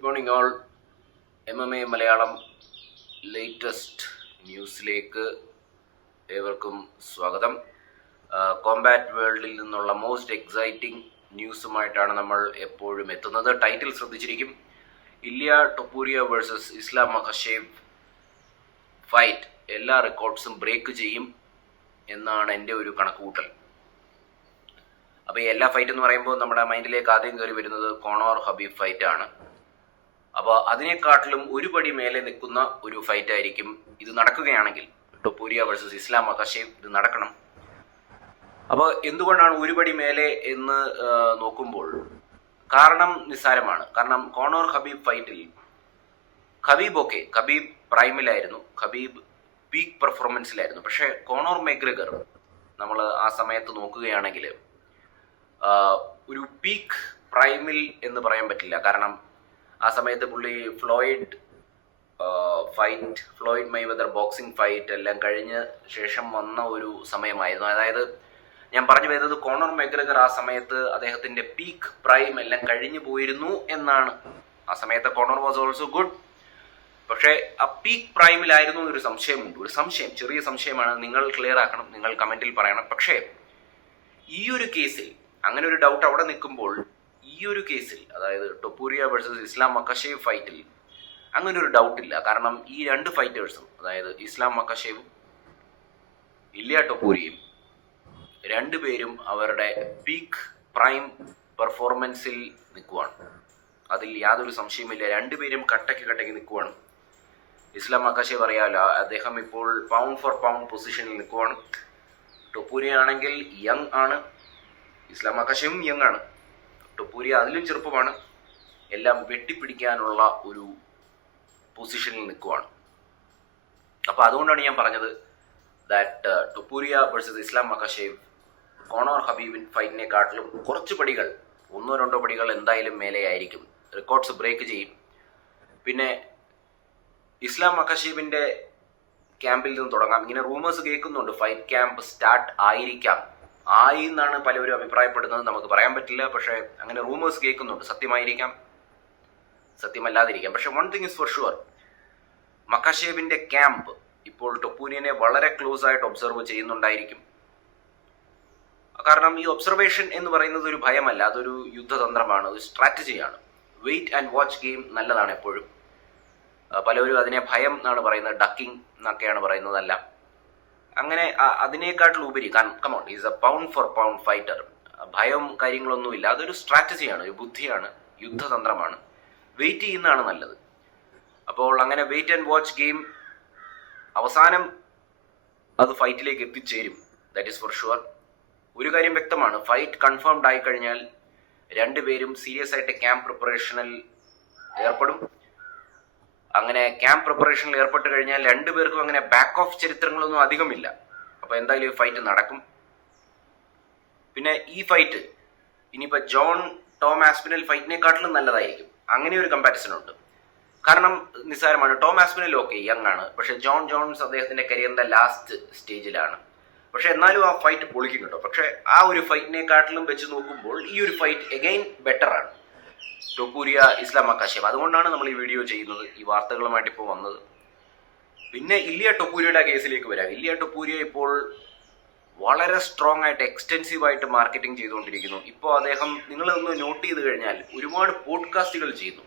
Good morning all. MMA Malayalam latest ന്യൂസിലേക്ക് ഏവർക്കും സ്വാഗതം. കോമ്പാറ്റ് വേൾഡിൽ നിന്നുള്ള മോസ്റ്റ് എക്സൈറ്റിംഗ് ന്യൂസുമായിട്ടാണ് നമ്മൾ എപ്പോഴും എത്തുന്നത്. ടൈറ്റിൽ ശ്രദ്ധിച്ചിരിക്കും, ഇല്യ ടൊപ്പൂരിയ വേഴ്സസ് ഇസ്ലാം മഖഷേവ് ഫൈറ്റ് എല്ലാ റെക്കോർഡ്സും ബ്രേക്ക് ചെയ്യും എന്നാണ് എൻ്റെ ഒരു കണക്കുകൂട്ടൽ. അപ്പോൾ ഈ എല്ലാ ഫൈറ്റ് എന്ന് പറയുമ്പോൾ നമ്മുടെ മൈൻഡിലേക്ക് ആദ്യം കയറി വരുന്നത് കോണോർ ഹബീബ് ഫൈറ്റ് ആണ്. അപ്പോൾ അതിനെക്കാട്ടിലും ഒരു പടി മേലെ നിൽക്കുന്ന ഒരു ഫൈറ്റ് ആയിരിക്കും ഇത് നടക്കുകയാണെങ്കിൽ. ടൊപ്പൂരിയ വേഴ്സസ് ഇസ്ലാം മഖഷേവ് ഇത് നടക്കണം. അപ്പോൾ എന്തുകൊണ്ടാണ് ഒരു പടി മേലെ എന്ന് നോക്കുമ്പോൾ കാരണം നിസ്സാരമാണ്. കാരണം കോണോർ ഹബീബ് ഫൈറ്റിൽ ഖബീബ് പ്രൈമിലായിരുന്നു, ഖബീബ് പീക്ക് പെർഫോമൻസിലായിരുന്നു. പക്ഷേ കോണോർ മെഗ്രിഗർ നമ്മൾ ആ സമയത്ത് നോക്കുകയാണെങ്കിൽ ഒരു പീക്ക് പ്രൈമിൽ എന്ന് പറയാൻ പറ്റില്ല. കാരണം ആ സമയത്ത് പുള്ളി ഫ്ലോയിഡ് മൈവെദർ ബോക്സിംഗ് ഫൈറ്റ് എല്ലാം കഴിഞ്ഞ ശേഷം വന്ന ഒരു സമയമായിരുന്നു. അതായത് ഞാൻ പറഞ്ഞു വരുന്നത് കോണർ മെഗ്രിഗർ ആ സമയത്ത് അദ്ദേഹത്തിന്റെ പീക്ക് പ്രൈം എല്ലാം കഴിഞ്ഞു പോയിരുന്നു എന്നാണ്. ആ സമയത്ത് കോണർ വാസ് ഓൾസോ ഗുഡ്, പക്ഷേ ആ പീക്ക് പ്രൈമിലായിരുന്നു എന്നൊരു സംശയമുണ്ട്. ചെറിയ സംശയമാണ്. നിങ്ങൾ ക്ലിയർ ആക്കണം, നിങ്ങൾ കമന്റിൽ പറയണം. പക്ഷേ ഈ ഒരു കേസിൽ അങ്ങനെ ഒരു ഡൗട്ട് അവിടെ നിൽക്കുമ്പോൾ, ഈ ഒരു കേസിൽ അതായത് ടൊപ്പൂരിയ വേഴ്സസ് ഇസ്ലാം മഖഷേവ് ഫൈറ്റിൽ അങ്ങനെ ഒരു ഡൗട്ടില്ല. കാരണം ഈ രണ്ട് ഫൈറ്റേഴ്സും, അതായത് ഇസ്ലാം മഖഷേവും ഇല്യ ടൊപ്പൂരിയും രണ്ടുപേരും അവരുടെ പീക്ക് പ്രൈം പെർഫോമൻസിൽ നിൽക്കുവാണ്. അതിൽ യാതൊരു സംശയമില്ല. രണ്ടുപേരും കട്ടയ്ക്ക് നിൽക്കുവാണ്. ഇസ്ലാം മഖഷേവ് അറിയാമല്ലോ, അദ്ദേഹം ഇപ്പോൾ പൗണ്ട് ഫോർ പൗണ്ട് പൊസിഷനിൽ നിൽക്കുവാണ്. ടൊപ്പൂരിയ ആണെങ്കിൽ യങ് ആണ്, ഇസ്ലാം മഖഷേവും യങ് ആണ്. ടൊപ്പൂരിയ അതിലും ചെറുപ്പമാണ്. എല്ലാം വെട്ടിപ്പിടിക്കാനുള്ള ഒരു പൊസിഷനിൽ നിൽക്കുവാണ്. അപ്പോൾ അതുകൊണ്ടാണ് ഞാൻ പറഞ്ഞത് ദാറ്റ് ടൊപ്പൂരിയ വേഴ്സസ് ഇസ്ലാം മഖഷേവ് കോണോർ ഹബീബിൻ ഫൈറ്റിനെക്കാട്ടിലും കുറച്ച് പടികൾ, 1-2 പടികൾ എന്തായാലും മേലെയായിരിക്കും. റെക്കോർഡ്സ് ബ്രേക്ക് ചെയ്യും. പിന്നെ ഇസ്ലാം മഖഷേവിൻ്റെ ക്യാമ്പിൽ നിന്ന് തുടങ്ങാം. ഇങ്ങനെ റൂമേഴ്സ് കേൾക്കുന്നുണ്ട്, ഫൈറ്റ് ക്യാമ്പ് സ്റ്റാർട്ട് ആയി എന്നാണ് പലരും അഭിപ്രായപ്പെടുന്നത്. നമുക്ക് പറയാൻ പറ്റില്ല, പക്ഷേ അങ്ങനെ റൂമേഴ്സ് കേൾക്കുന്നുണ്ട്. സത്യമായിരിക്കാം, സത്യമല്ലാതിരിക്കാം. പക്ഷെ one thing is for sure, മഖഷേവിന്റെ ക്യാമ്പ് ഇപ്പോൾ ടൊപ്പൂരിയനെ വളരെ ക്ലോസ് ആയിട്ട് ഒബ്സർവ് ചെയ്യുന്നുണ്ടായിരിക്കും. കാരണം ഈ ഒബ്സർവേഷൻ എന്ന് പറയുന്നത് ഒരു ഭയമല്ല, അതൊരു യുദ്ധതന്ത്രമാണ്, ഒരു സ്ട്രാറ്റജിയാണ്. വെയിറ്റ് ആൻഡ് വാച്ച് ഗെയിം നല്ലതാണ് എപ്പോഴും. പലരും അതിനെ ഭയം എന്നാണ് പറയുന്നത്, ഡക്കിംഗ് എന്നൊക്കെയാണ് പറയുന്നതല്ല. അങ്ങനെ അതിനേക്കാട്ടിലുപരി come on, is a pound for pound fighter. ഭയം കാര്യങ്ങളൊന്നുമില്ല, അതൊരു സ്ട്രാറ്റജിയാണ്, ഒരു ബുദ്ധിയാണ്, യുദ്ധതന്ത്രമാണ്. വെയിറ്റ് ചെയ്യുന്നതാണ് നല്ലത്. അപ്പോൾ അങ്ങനെ വെയിറ്റ് ആൻഡ് വാച്ച് ഗെയിം അവസാനം അത് ഫൈറ്റിലേക്ക് എത്തിച്ചേരും, ദാറ്റ് ഈസ് ഫോർ ഷുവർ. ഒരു കാര്യം വ്യക്തമാണ്, ഫൈറ്റ് കൺഫേംഡ് ആയി കഴിഞ്ഞാൽ രണ്ടുപേരും സീരിയസ് ആയിട്ട് ക്യാമ്പ് പ്രിപ്പറേഷനിൽ ഏർപ്പെടും. അങ്ങനെ ക്യാമ്പ് പ്രിപ്പറേഷനിൽ ഏർപ്പെട്ട് കഴിഞ്ഞാൽ രണ്ടുപേർക്കും അങ്ങനെ ബാക്ക് ഓഫ് ചരിത്രങ്ങളൊന്നും അധികമില്ല. അപ്പോൾ എന്തായാലും ഈ ഫൈറ്റ് നടക്കും. പിന്നെ ഈ ഫൈറ്റ് ഇനിയിപ്പോൾ ടോം ആസ്പിനൽ ഫൈറ്റിനെക്കാട്ടിലും നല്ലതായിരിക്കും. അങ്ങനെ ഒരു കമ്പാരിസൺ ഉണ്ട്. കാരണം നിസ്സാരമാണ്, ടോം ആസ്പിനൽ ഓക്കെ യങ് ആണ്, പക്ഷെ ജോൺ ജോൺസ് അദ്ദേഹത്തിന്റെ കരിയറിന്റെ ലാസ്റ്റ് സ്റ്റേജിലാണ്. പക്ഷെ എന്നാലും ആ ഫൈറ്റ് പൊളിക്കും കേട്ടോ. പക്ഷെ ആ ഒരു ഫൈറ്റിനെക്കാട്ടിലും വെച്ച് നോക്കുമ്പോൾ ഈ ഒരു ഫൈറ്റ് എഗെയിൻ ബെറ്റർ ആണ്, ടൊപ്പൂരിയ ഇസ്ലാം മഖഷേവ്. അതുകൊണ്ടാണ് നമ്മൾ ഈ വീഡിയോ ചെയ്യുന്നത്, ഈ വാർത്തകളുമായിട്ട് ഇപ്പോൾ വന്നത്. പിന്നെ ഇല്യ ടൊപ്പൂരിയയുടെ കേസിലേക്ക് വരാം. ഇല്യ ടൊപ്പൂരിയ ഇപ്പോൾ വളരെ സ്ട്രോങ് ആയിട്ട് എക്സ്റ്റെൻസീവ് ആയിട്ട് മാർക്കറ്റിംഗ് ചെയ്തുകൊണ്ടിരിക്കുന്നു. ഇപ്പോൾ അദ്ദേഹം, നിങ്ങളൊന്ന് നോട്ട് ചെയ്ത് കഴിഞ്ഞാൽ, ഒരുപാട് പോഡ്കാസ്റ്റുകൾ ചെയ്യുന്നു.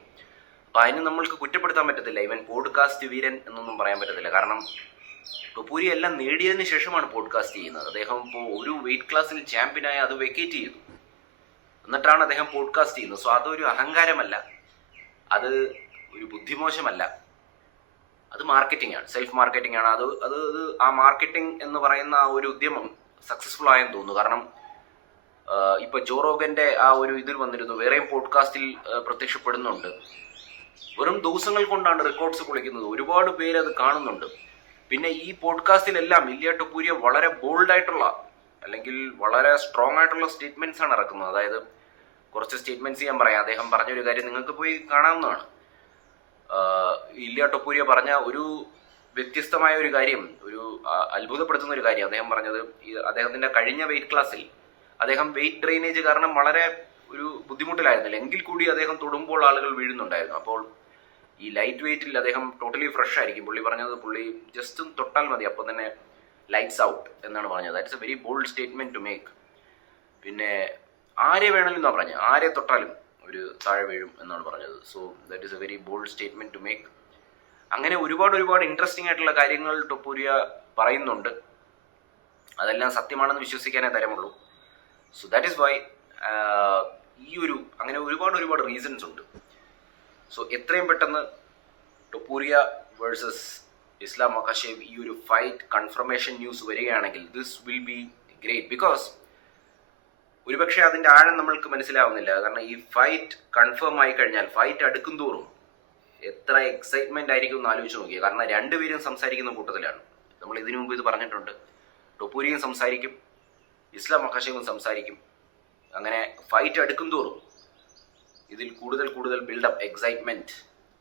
അപ്പം അതിന് നമ്മൾക്ക് കുറ്റപ്പെടുത്താൻ പറ്റത്തില്ല. ഇവൻ പോഡ്കാസ്റ്റ് വീരൻ എന്നൊന്നും പറയാൻ പറ്റത്തില്ല. കാരണം ടൊപ്പൂരിയ എല്ലാം നേടിയതിന് ശേഷമാണ് പോഡ്കാസ്റ്റ് ചെയ്യുന്നത്. അദ്ദേഹം ഇപ്പോൾ ഒരു വെയിറ്റ് ക്ലാസ്സിൽ ചാമ്പ്യനായി അത് വെക്കേറ്റ് ചെയ്തു, എന്നിട്ടാണ് അദ്ദേഹം പോഡ്കാസ്റ്റ് ചെയ്യുന്നത്. സോ അതൊരു അഹങ്കാരമല്ല, അത് ഒരു ബുദ്ധിമോശമല്ല, അത് മാർക്കറ്റിംഗ് ആണ്, സെൽഫ് മാർക്കറ്റിംഗ് ആണ്. അത് ആ മാർക്കറ്റിംഗ് എന്ന് പറയുന്ന ആ ഒരു ഉദ്യമം സക്സസ്ഫുൾ ആയെന്ന് തോന്നുന്നു. കാരണം ഇപ്പൊ ജോ റോഗന്റെ ആ ഒരു ഇതിൽ വന്നിരുന്നു, വേറെയും പോഡ്കാസ്റ്റിൽ പ്രത്യക്ഷപ്പെടുന്നുണ്ട്. വെറും ദിവസങ്ങൾ കൊണ്ടാണ് റെക്കോർഡ്സ് പൊളിക്കുന്നത്. ഒരുപാട് പേര് അത് കാണുന്നുണ്ട്. പിന്നെ ഈ പോഡ്കാസ്റ്റിലെല്ലാം ഇല്യ ടൊപ്പൂരിയ വളരെ ബോൾഡായിട്ടുള്ള, അല്ലെങ്കിൽ വളരെ സ്ട്രോങ് ആയിട്ടുള്ള സ്റ്റേറ്റ്മെന്റ്സ് ആണ് ഇറക്കുന്നത്. അതായത് കുറച്ച് സ്റ്റേറ്റ്മെന്റ്സ് ഞാൻ പറയാം. അദ്ദേഹം പറഞ്ഞൊരു കാര്യം നിങ്ങൾക്ക് പോയി കാണാവുന്നതാണ്. ഇല്യ ടൊപ്പൂരിയ പറഞ്ഞ ഒരു വ്യത്യസ്തമായ ഒരു കാര്യം, ഒരു അത്ഭുതപ്പെടുത്തുന്ന ഒരു കാര്യം അദ്ദേഹം പറഞ്ഞത്, അദ്ദേഹത്തിന്റെ കഴിഞ്ഞ വെയിറ്റ് ക്ലാസ്സിൽ അദ്ദേഹം വെയിറ്റ് ഡ്രെയിനേജ് കാരണം വളരെ ഒരു ബുദ്ധിമുട്ടിലായിരുന്നില്ല. എങ്കിൽ കൂടി അദ്ദേഹം തൊടുമ്പോൾ ആളുകൾ വീഴുന്നുണ്ടായിരുന്നു. അപ്പോൾ ഈ ലൈറ്റ് വെയിറ്റിൽ അദ്ദേഹം ടോട്ടലി ഫ്രഷ് ആയിരിക്കും. പുള്ളി പറഞ്ഞത് പുള്ളി ജസ്റ്റ് തൊട്ടാൽ മതി, അപ്പോൾ തന്നെ ലൈറ്റ്സ് ഔട്ട് എന്നാണ് പറഞ്ഞത്. That's a very bold statement to make. പിന്നെ ആരെ വേണമെങ്കിലും എന്നാണ് പറഞ്ഞത്, ആരെ തൊട്ടാലും ഒരു താഴെ വീഴും എന്നാണ് പറഞ്ഞത്. So that is a very bold statement to make. അങ്ങനെ ഒരുപാട് ഇൻട്രസ്റ്റിംഗ് ആയിട്ടുള്ള കാര്യങ്ങൾ ടൊപ്പൂരിയ പറയുന്നുണ്ട്. അതെല്ലാം സത്യമാണെന്ന് വിശ്വസിക്കാനേ തരമുള്ളൂ. സോ ദാറ്റ് ഈസ് വൈ അങ്ങനെ ഒരുപാട് റീസൺസ് ഉണ്ട്. സോ എത്രയും പെട്ടെന്ന് ടൊപ്പൂരിയ വേഴ്സസ് ഇസ്ലാം മക്കാഷേവ് ഈ ഒരു ഫൈറ്റ് കൺഫർമേഷൻ ന്യൂസ് വരികയാണെങ്കിൽ this will be great. Because ഒരുപക്ഷെ അതിൻ്റെ ആഴം നമ്മൾക്ക് മനസ്സിലാവുന്നില്ല. കാരണം ഈ ഫൈറ്റ് കൺഫേം ആയി കഴിഞ്ഞാൽ ഫൈറ്റ് അടുക്കും തോറും എത്ര എക്സൈറ്റ്മെൻ്റ് ആയിരിക്കും എന്ന് ആലോചിച്ച് നോക്കിയ. കാരണം രണ്ടുപേരും സംസാരിക്കുന്ന കൂട്ടത്തിലാണ്. നമ്മൾ ഇതിനു മുമ്പ് ഇത് പറഞ്ഞിട്ടുണ്ട്. ടൊപ്പൂരിയും സംസാരിക്കും, ഇസ്ലാം മക്കാഷേവും സംസാരിക്കും. അങ്ങനെ ഫൈറ്റ് അടുക്കും തോറും ഇതിൽ കൂടുതൽ ബിൽഡപ്പ് എക്സൈറ്റ്മെൻറ്റ്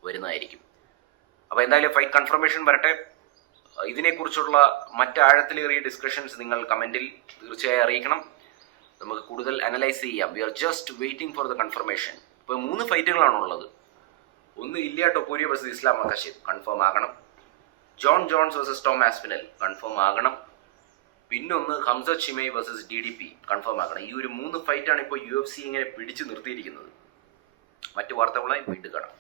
വരുന്നതായിരിക്കും. അപ്പോൾ എന്തായാലും ഫൈറ്റ് കൺഫർമേഷൻ വരട്ടെ. ഇതിനെക്കുറിച്ചുള്ള മറ്റാഴത്തിലേറിയ ഡിസ്കഷൻസ് നിങ്ങൾ കമൻറ്റിൽ തീർച്ചയായും അറിയിക്കണം. നമുക്ക് കൂടുതൽ അനലൈസ് ചെയ്യാം. We are just waiting for the confirmation. ഇപ്പോൾ 3 ഫൈറ്റുകളാണുള്ളത്. ഒന്ന് Ilia Topuria versus Islam Makhachev confirm ആകണം. Jon Jones versus Tom Aspinall confirm ആകണം. പിന്നൊന്ന് Khamzat Chimaev versus DDP confirm ആക്കണം. ഈ ഒരു 3 ഫൈറ്റാണ് ഇപ്പോൾ UFC ഇങ്ങനെ പിടിച്ചു നിർത്തിയിരിക്കുന്നത്. മറ്റു വാർത്തകളായി വീണ്ടും കാണാം.